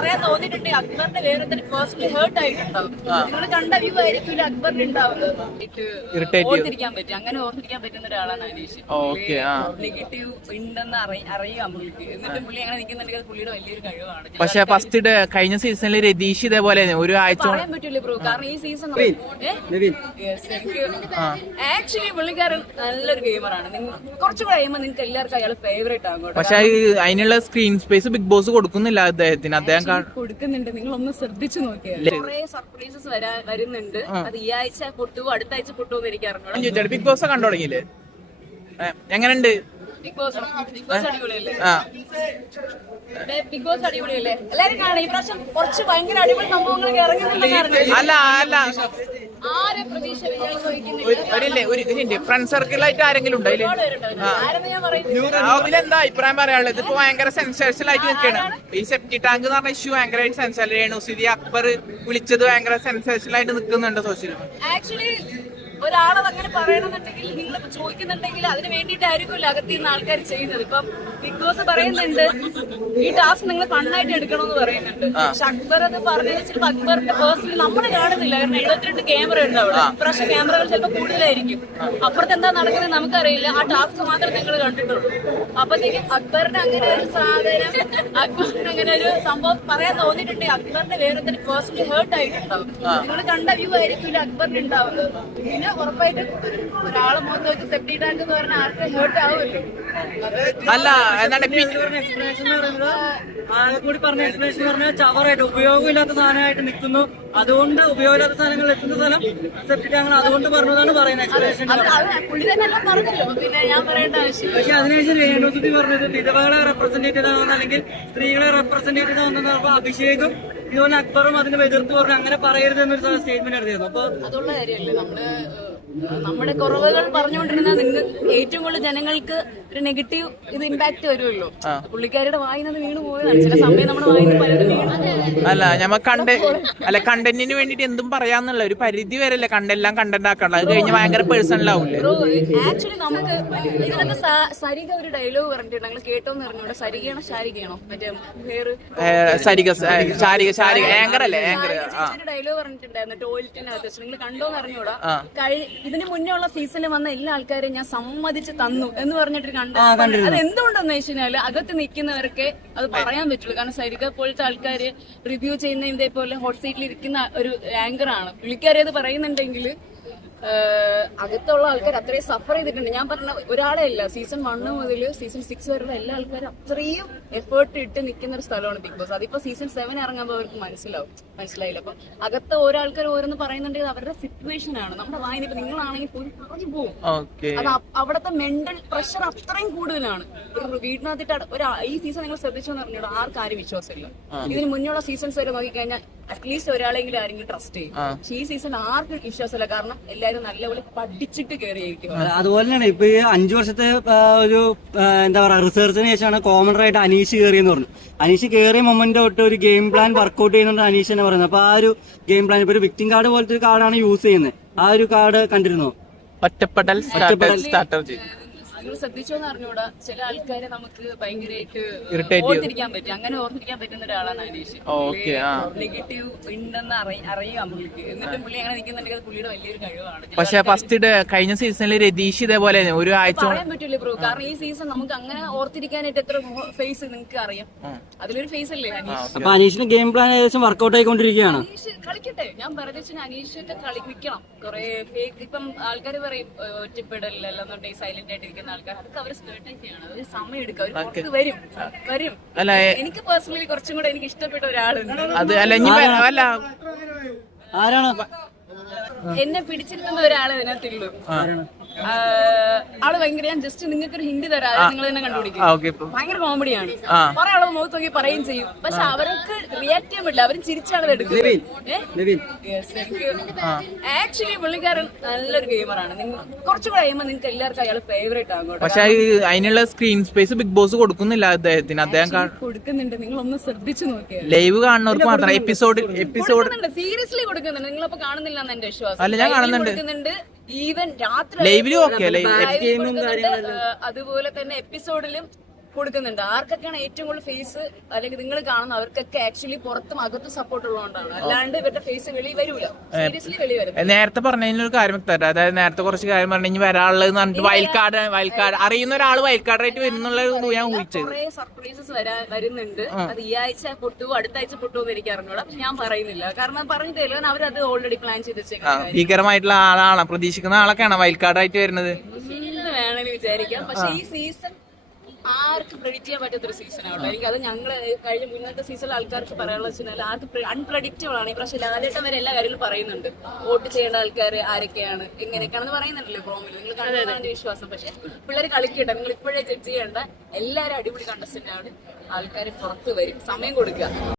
പറയാൻ തോന്നിയിട്ടുണ്ടെങ്കിൽ അക്ബറിന്റെ വേറെ പേഴ്സണലി ഹേർട്ട് ആയിട്ടുണ്ടാവും. നിങ്ങൾ കണ്ട വ്യൂ ആയിരിക്കില്ല അക്ബറിന് ഉണ്ടാവുന്നത്. ഓർത്തിരിക്കാൻ പറ്റും, അങ്ങനെ ഓർത്തിരിക്കാൻ പറ്റുന്ന ഒരാളാണ് അനീഷ്. നെഗറ്റീവ് ഉണ്ടെന്ന് അറിയാം പുള്ളിക്ക്, എന്നിട്ടും പുള്ളി അങ്ങനെ നിൽക്കുന്നുണ്ടെങ്കിൽ പുള്ളിയുടെ വലിയൊരു കഴിവാണ്. പക്ഷെ ഫസ്റ്റ് കഴിഞ്ഞ സീസണിൽ രതീഷ് ഇതേപോലെ ഒരു ആഴ്ച പറയാൻ പറ്റൂല ബ്രോ, കാരണം ഈ സീസൺ ആക്ച്വലി പുള്ളിക്കാരൻ നല്ലൊരു ഗെയിമറാണ്. കുറച്ചുകൂടെ കഴിയുമ്പോൾ നിങ്ങൾക്ക് എല്ലാവർക്കും അയാൾ ഫേവറേറ്റ് ആകും. പക്ഷെ അതിനുള്ള സ്ക്രീൻ സ്പേസ് ബിഗ് ബോസ് കൊടുക്കുന്നില്ല അദ്ദേഹത്തിന്. അദ്ദേഹം കൊടുക്കുന്നുണ്ട്, നിങ്ങൾ ഒന്ന് ശ്രദ്ധിച്ചു നോക്കിയാൽ കുറെ സർപ്രൈസസ് വരുന്നുണ്ട്. അത് ഈ ആഴ്ച പൊട്ടുവോ അടുത്ത ആഴ്ച പൊട്ടുവോ എനിക്ക് അറിഞ്ഞു. ബിഗ് ബോസ് കണ്ടു തുടങ്ങിയില്ലേ? എങ്ങനെയുണ്ട് ബിഗ് ബോസ്? അടിപൊളിയല്ലേ? ബിഗ് ബോസ് അടിപൊളിയല്ലേ? എല്ലാരും കാണാം. ഈ പ്രാവശ്യം കുറച്ച് ഭയങ്കര അടിപൊളി സംഭവങ്ങളൊക്കെ ഇറങ്ങുന്നുണ്ടെന്നായിരുന്നു. ആരെ പ്രതീക്ഷ ഫ്രണ്ട് സർക്കിളായിട്ട് ആരെങ്കിലും ഉണ്ടോ? ഇതിലെന്താ അഭിപ്രായം പറയാനുള്ളത്? ഇതിപ്പോ ഭയങ്കര സെൻസേഷണൽ ആയിട്ട് നിൽക്കുകയാണ്. ഈ സെപ്റ്റി ടാങ്ക് എന്ന് പറഞ്ഞ ഇഷ്യൂ ഭയങ്കരമായിട്ട് സെൻസേഷൻ. രേണുസുതി അക്ബർ വിളിച്ചത് ഭയങ്കര സെൻസേഷണൽ ആയിട്ട് നിൽക്കുന്നുണ്ട് സോഷ്യൽ മീഡിയ. ആക്ച്വലി ഒരാളത് അങ്ങനെ പറയണമെന്നുണ്ടെങ്കിൽ നിങ്ങൾ ചോദിക്കുന്നുണ്ടെങ്കിൽ അതിന് വേണ്ടിയിട്ടായിരിക്കുമല്ലോ അകത്ത് നിന്ന് ആൾക്കാർ ചെയ്യുന്നത്. ഇപ്പം ബിഗ് ബോസ് പറയുന്നുണ്ട് ഈ ടാസ്ക് നിങ്ങൾ ഫണ്ണായിട്ട് എടുക്കണമെന്ന് പറയുന്നുണ്ട്. പക്ഷെ അക്ബർ അത് പറഞ്ഞത് ചിലപ്പോൾ അക്ബറിന്റെ പേഴ്സണലി നമ്മൾ കാണുന്നില്ല. കാരണം 72 ക്യാമറ ഉണ്ട് അവിടെ. പക്ഷെ ക്യാമറകൾ ചിലപ്പോൾ കൂടുതലായിരിക്കും. അപ്പുറത്ത് എന്താ നടക്കുന്നത് നമുക്കറിയില്ല. ആ ടാസ്ക് മാത്രം നിങ്ങൾ കണ്ടിട്ടുള്ളൂ. അപ്പത്തേക്കും അക്ബറിന് അങ്ങനെ ഒരു സാധനം, അക്ബറിന് അങ്ങനെ ഒരു സംഭവം പറയാൻ തോന്നിയിട്ടുണ്ടെങ്കിൽ അക്ബറിന്റെ വേറെ പേഴ്സണലി ഹേർട്ട് ആയിട്ടുണ്ടാവും. നിങ്ങൾ കണ്ട വ്യൂ ആയിരിക്കില്ല അക്ബറിന് ഉണ്ടാവുന്നത്. പിന്നെ ഉറപ്പായിട്ടും ഒരാളെ മുഖത്ത് വെച്ച് സെപ്റ്റി ടാങ്ക് എന്ന് പറഞ്ഞാൽ ആർക്ക് ഹേർട്ട് ആവുമല്ലോ. അല്ല കൂടി പറഞ്ഞ എക്സ്പ്ലനേഷൻ പറഞ്ഞാൽ ചവറായിട്ട് ഉപയോഗമില്ലാത്ത സാധനമായിട്ട് നിൽക്കുന്നു. അതുകൊണ്ട് ഉപയോഗമില്ലാത്ത സാധനങ്ങൾ എത്തുന്ന സ്ഥലം സെപ്റ്റി ടാങ്ക്, അതുകൊണ്ട് പറഞ്ഞതാണ് പറയുന്നത് എക്സ്പ്ലനേഷൻ. പുള്ളി തന്നെ എല്ലാം പറഞ്ഞല്ലോ, പിന്നെ ഞാൻ പറയേണ്ട ആവശ്യം. പക്ഷെ അതിനുശേഷം രേണുസുതി പറഞ്ഞത് വിധവകളെ റെപ്രസെന്റ് ചെയ്താവുന്ന അല്ലെങ്കിൽ സ്ത്രീകളെ റെപ്രസെന്റ് ചെയ്താവുന്ന അഭിഷേകും ഇതുപോലെ അക്ബറും അതിന് എതിർത്ത് പറഞ്ഞു അങ്ങനെ പറയരുത് എന്നൊരു സ്റ്റേറ്റ്മെന്റ് നടത്തിയിരുന്നു. അപ്പൊ അതുള്ള കാര്യമല്ലേ, നമ്മുടെ കുറവുകൾ പറഞ്ഞുകൊണ്ടിരുന്ന നിങ്ങൾ ഏറ്റവും കൂടുതൽ ജനങ്ങൾക്ക് ഒരു നെഗറ്റീവ് ഇത് ഇമ്പാക്ട് വരുമല്ലോ. പുള്ളിക്കാരുടെ വായിന്നത് വീണ് പോയതാണ്. ചില സമയം നമ്മുടെ വായിന്ന് പലരും വീണു. അല്ല കണ്ടന്റിന് വേണ്ടിട്ട് എന്തും പറയാന്നുള്ള ഒരു പരിധി വരെയല്ലേ കണ്ടെല്ലാം കണ്ടന്റ് ആക്കണം. അത് കഴിഞ്ഞ് ഭയങ്കര പേഴ്സണൽ ആവൂലേ? ആക്ച്വലി നമുക്ക് ഇതിനകത്ത് സരിക ഒരു ഡയലോഗ് പറഞ്ഞിട്ടുണ്ട്, ഞങ്ങൾ കേട്ടോന്ന് പറഞ്ഞോട്ടെ. സരികയാണോ ശാരികയാണോ മറ്റേ പേര്? ഡയലോഗ് പറഞ്ഞിട്ടുണ്ടായിരുന്നു ടോയ്ലറ്റിനകത്ത്. നിങ്ങൾ കണ്ടോന്ന് അറിഞ്ഞൂടാ. ഇതിന് മുന്നേ ഉള്ള സീസണിൽ വന്ന എല്ലാ ആൾക്കാരെയും ഞാൻ സമ്മതിച്ച് തന്നു എന്ന് പറഞ്ഞിട്ട് കണ്ടു. അത് എന്തുകൊണ്ടെന്ന് വെച്ചാൽ അകത്ത് നിൽക്കുന്നവർക്ക് അത് പറയാൻ പറ്റുള്ളൂ. കാരണം സരിക പോലത്തെ ആൾക്കാര് റിവ്യൂ ചെയ്യുന്ന ഇതേപോലെ ഹോട്ട് സീറ്റിൽ ഇരിക്കുന്ന ഒരു ആങ്കറാണ്. പുള്ളിക്കാരത് പറയുന്നുണ്ടെങ്കിൽ അകത്തുള്ള ആൾക്കാർ അത്രയും സഫർ ചെയ്തിട്ടുണ്ട്. ഞാൻ പറഞ്ഞ ഒരാളെ അല്ല, സീസൺ 1 മുതൽ സീസൺ 6 വരെയുള്ള എല്ലാ ആൾക്കാരും അത്രയും എഫേർട്ട് ഇട്ട് നിൽക്കുന്ന ഒരു സ്ഥലമാണ് ബിഗ് ബോസ്. അതിപ്പോ സീസൺ 7 ഇറങ്ങുമ്പോൾ അവർക്ക് മനസ്സിലായില്ല. അപ്പൊ അകത്ത് ഓരോ ആൾക്കാർ ഓരോന്ന് പറയുന്നുണ്ടെങ്കിൽ അവരുടെ സിറ്റുവേഷൻ ആണ്. നമ്മുടെ വായന ഇപ്പൊ നിങ്ങളാണെങ്കിൽ പോലും പറഞ്ഞു പോകും. അത് അവിടുത്തെ മെന്റൽ പ്രഷർ അത്രയും കൂടുതലാണ്. വീട്ടിനകത്തിട്ട് ഈ സീസൺ നിങ്ങൾ ശ്രദ്ധിച്ചോന്ന് പറഞ്ഞോളൂ, ആർക്കാരും വിശ്വാസമില്ല. ഇതിന് മുന്നുള്ള സീസൺസ് വരെ നോക്കിക്കഴിഞ്ഞാൽ അറ്റ്ലീസ്റ്റ് ഒരാളെങ്കിലും ആരെങ്കിലും ട്രസ്റ്റ് ചെയ്യും. പക്ഷെ ഈ സീസൺ ആർക്കും വിശ്വാസമില്ല. കാരണം എല്ലാവരും നല്ലപോലെ പഠിച്ചിട്ട് കയറിയിരിക്കും. അതുപോലെ തന്നെ ഇപ്പൊ ഈ 5 വർഷത്തെ ഒരു എന്താ പറയാ റിസർച്ചിന് ശേഷമാണ് കോമണർ ആയിട്ട് അനീഷ് കയറിയെന്ന് പറഞ്ഞു. അനീഷ് കയറിയ മൊമെന്റ് തൊട്ട് ഒരു ഗെയിം പ്ലാൻ വർക്ക്ഔട്ട് ചെയ്യുന്നുണ്ട് അനീഷ് തന്നെ പറയുന്നത്. അപ്പൊ ആ ഒരു ഗെയിം പ്ലാൻ ഇപ്പൊ ഒരു വിക്ടിം കാർഡ് പോലത്തെ ഒരു കാർഡാണ് യൂസ് ചെയ്യുന്നത്. ആ ഒരു കാർഡ് കണ്ടിരുന്നോ? ഒറ്റപ്പെടൽ സ്ട്രാറ്റജി നിങ്ങൾ ശ്രദ്ധിച്ചോന്ന് അറിഞ്ഞൂടാ. ചില ആൾക്കാരെ നമുക്ക് ഭയങ്കരമായിട്ട് ഓർത്തിരിക്കാൻ പറ്റും, അങ്ങനെ ഓർത്തിരിക്കാൻ പറ്റുന്ന ഒരാളാണ് അനീഷ്. നെഗറ്റീവ് ഉണ്ടെന്ന് അറിയാം പുള്ളിക്ക്, എന്നിട്ടും പുള്ളി അങ്ങനെ നിൽക്കുന്നുണ്ടെങ്കിൽ പുള്ളിയുടെ വലിയൊരു കഴിവാണ്. പക്ഷെ ഫസ്റ്റ് കഴിഞ്ഞ സീസണിൽ രതീഷ് ഇതേപോലെ ഒരു ആഴ്ച പറയാൻ പറ്റൂല ബ്രോ, കാരണം ഈ സീസൺ നമുക്ക് അങ്ങനെ ഓർത്തിരിക്കാനായിട്ട് എത്ര ഫേസ് നിങ്ങൾക്ക് അറിയാം. അതിലൊരു ഫേസ് അല്ലേ അനീഷ്. അപ്പൊ അനീഷിന്റെ ഗെയിം പ്ലാൻ ഏകദേശം വർക്ക്ഔട്ട് ആയിക്കൊണ്ടിരിക്കുകയാണ്. അനീഷ് കളിക്കട്ടെ, ഞാൻ പറഞ്ഞ അനീഷൊക്കെ കളിക്കണം. കുറെ ഫേക്ക് ഇപ്പം ആൾക്കാർ പറയും ഒറ്റപ്പെടൽ അല്ലെന്നുണ്ടെങ്കിൽ സൈലന്റ് ആയിട്ടിരിക്കുന്ന ആൾക്കാർ, അതൊക്കെ അവർ സ്ട്രാറ്റജിയാണ്. അവർ സമയം എടുക്കും, അവർ പുറത്ത് വരും. എനിക്ക് പേഴ്സണലി കുറച്ചും കൂടെ എനിക്ക് ഇഷ്ടപ്പെട്ട ഒരാളുണ്ട്. ആരാണ് എന്നെ പിടിച്ചിരിക്കുന്ന ഒരാളെ ഇതിനകത്തുള്ളൂ. ആള് ഭയങ്കര, ഞാൻ ജസ്റ്റ് നിങ്ങൾക്ക് ഒരു ഹിന്ദി തരാം, നിങ്ങൾ തന്നെ കണ്ടുപിടിക്കും. ഭയങ്കര കോമഡിയാണ്. കുറെ ആള് മുഖത്ത് നോക്കി പറയുകയും ചെയ്യും. പക്ഷെ അവർക്ക് റിയാക്ട് ചെയ്യാൻ പറ്റില്ല, അവരും ചിരിച്ചാണ് എടുക്കുന്നത്. ആക്ച്വലി പുള്ളിക്കാരൻ നല്ലൊരു ഗെയിമറാണ്. കുറച്ചുകൂടെ കഴിയുമ്പോൾ നിങ്ങൾക്ക് എല്ലാവർക്കും അയാൾ ഫേവറേറ്റ് ആകും. പക്ഷെ അതിനുള്ള സ്ക്രീൻ സ്പേസ് ബിഗ് ബോസ് കൊടുക്കുന്നില്ല അദ്ദേഹത്തിന്. അദ്ദേഹം കൊടുക്കുന്നുണ്ട്, നിങ്ങൾ ഒന്ന് ശ്രദ്ധിച്ചു നോക്കിയാൽ. ലൈവ് കാണുന്നവർക്ക് മാത്രം എപ്പിസോഡ് സീരിയസ്ലി കൊടുക്കുന്നുണ്ട്. നിങ്ങളപ്പോ കാണുന്നില്ല എന്ന് എന്റെ വിശ്വാസം. അല്ല, ഞാൻ കാണുന്നുണ്ട്. ഈവൻ രാത്രി ലൈവിലും അതുപോലെ തന്നെ എപ്പിസോഡിലും കൊടുക്കുന്നുണ്ട്. ആർക്കൊക്കെയാണ് ഏറ്റവും കൂടുതൽ ഫേസ് അല്ലെങ്കിൽ നിങ്ങൾ കാണുന്ന അവർക്കൊക്കെ ആക്ച്വലി പുറത്തും അകത്തും സപ്പോർട്ട് ഉള്ളതുകൊണ്ടാണ്. അല്ലാണ്ട് ഇവരുടെ ഫേസ് വെളി വരൂല, സീരിയസ്ലി വെളി വരും. നേരത്തെ പറഞ്ഞതിനൊരു കാര്യം വ്യക്തമായിട്ട്, അതായത് നേരത്തെ കുറച്ച് കാര്യം പറഞ്ഞു ഇനി വരാനുള്ളത് പറഞ്ഞിട്ട് വൈൽഡ് കാർഡ് അറിയുന്ന ഒരാൾ വൈൽഡ് കാർഡ് ആയിട്ട് വരുന്നുള്ള ഞാൻ ഊഹിച്ചത്. കുറെ സർപ്രൈസസ് വരുന്നുണ്ട്. അത് ഈ ആഴ്ച പൊട്ടുവോ അടുത്ത ആഴ്ച പൊട്ടുവോ എന്ന് എനിക്ക് അറിഞ്ഞൂടാ. പക്ഷെ ഞാൻ പറയുന്നില്ല, കാരണം പറഞ്ഞു തരില്ല, കാരണം അവരത് ഓൾറെഡി പ്ലാൻ ചെയ്ത് വെച്ചേക്കാം. ഭീകരമായിട്ടുള്ള ആളാണ്, പ്രതീക്ഷിക്കുന്ന ആളൊക്കെയാണ് വൈൽഡ് കാർഡ് ആയിട്ട് വരുന്നത്. എന്ത് വേണമെങ്കിലും വിചാരിക്കാം. പക്ഷെ ഈ സീസൺ ആർക്കും പ്രെഡിക്റ്റ് ചെയ്യാൻ പറ്റാത്തൊരു സീസൺ ആവട്ടെ. എനിക്ക് അത് ഞങ്ങൾ കഴിഞ്ഞ മുന്നത്തെ സീസണിൽ ആൾക്കാർക്ക് പറയാനുള്ള വെച്ചാൽ ആർക്ക് അൺപ്രഡിക്റ്റബിൾ ആണ്. ഈ പ്രാവശ്യം ലാലേട്ടൻ വരെ എല്ലാ കാര്യങ്ങളും പറയുന്നുണ്ട്. വോട്ട് ചെയ്യേണ്ട ആൾക്കാർ ആരൊക്കെയാണ് എങ്ങനെയൊക്കെയാണെന്ന് പറയുന്നുണ്ടല്ലോ പ്രോമിൽ. നിങ്ങൾ കണ്ടതാണ് വിശ്വാസം. പക്ഷെ പിള്ളേർ കളിക്കട്ടെ, നിങ്ങൾ ഇപ്പോഴേ ജഡ്ജ് ചെയ്യേണ്ട. എല്ലാവരും അടിപൊളി കണ്ടസ്റ്റന്റ് ആണ്. ആൾക്കാർ പുറത്ത് വരും, സമയം കൊടുക്കുക.